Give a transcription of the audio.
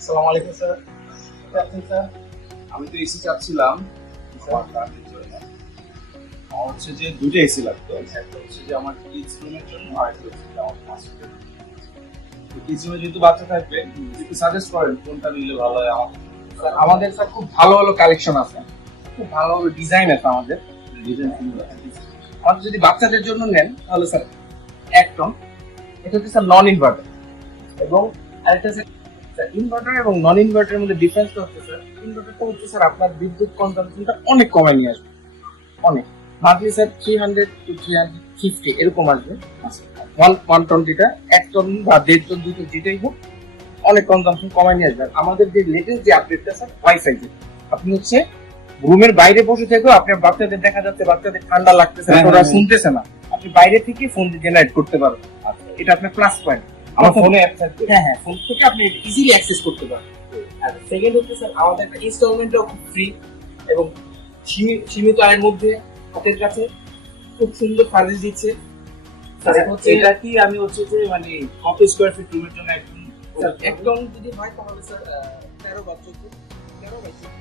আসসালামু আলাইকুম স্যার। আপনি স্যার? আমি তো এসি চাচ্ছিলাম আমার ফ্ল্যাটের জন্য। আমার হচ্ছে যে দুটো এসি লাগতো, একটা হচ্ছে যে আমার কিডস রুমের জন্য আর একটা হচ্ছে যে আমার মাস্টার রুম। তো কিডস রুমে যেহেতু বাচ্চা থাকবে, একটু সাজেস্ট করেন কোনটা নিলে ভালো হয় আমার। স্যার আমাদের স্যার খুব ভালো ভালো কালেকশন আছে, খুব ভালো ভালো ডিজাইন আছে আমাদের। ডিজাইন আমাদের যদি বাচ্চাদের জন্য নেন তাহলে স্যার একটন, এটা হচ্ছে স্যার নন ইনভার্টার, এবং আরেকটা স্যার ইনভার্টার এবং নন ইনভার্টারের মধ্যে ডিফারেন্সটা হচ্ছে স্যার, ইনভার্টারটা হচ্ছে স্যার আপনার বিদ্যুৎ কনজাম্পশনটা অনেক কমায় নিয়ে আসবে, অনেক মান্থলি স্যার 300 to 350 এরকম আসবে। 120টা 1 টন বা 1.5 টন 2 টন যেটাই হোক, অনেক কনজাম্পশন কমায় নিয়ে আসবে। আর আমাদের যে লেটেস্ট যে আপডেটটা স্যার ওয়াইফাই, আপনি হচ্ছে রুমের বাইরে বসে থেকেও আপনার বাচ্চাদের দেখা যাচ্ছে বাচ্চাদের ঠান্ডা লাগতেছে, ওরা শুনতেছে না, আপনি বাইরে থেকে ফোন জেনারেট করতে পারবেন। এটা আপনার প্লাস পয়েন্ট। আমার ফোনে অ্যাপ থাকবে। হ্যাঁ, ফোন থেকে আপনি ইজিলি অ্যাক্সেস করতে পারবেন। আর সেকেন্ড হচ্ছে স্যার আমাদের একটা ইনস্টলমেন্টও খুব ফ্রি এবং সীমিত আয়ের মধ্যে হাতের কাছে খুব সুন্দর সার্ভিস দিচ্ছে। এটা কি আমি হচ্ছে যে মানে কত স্কয়ার ফিট রুমের জন্য একদম একদম যদি হয় তাহলে স্যার 13 বা 14 13 বা 14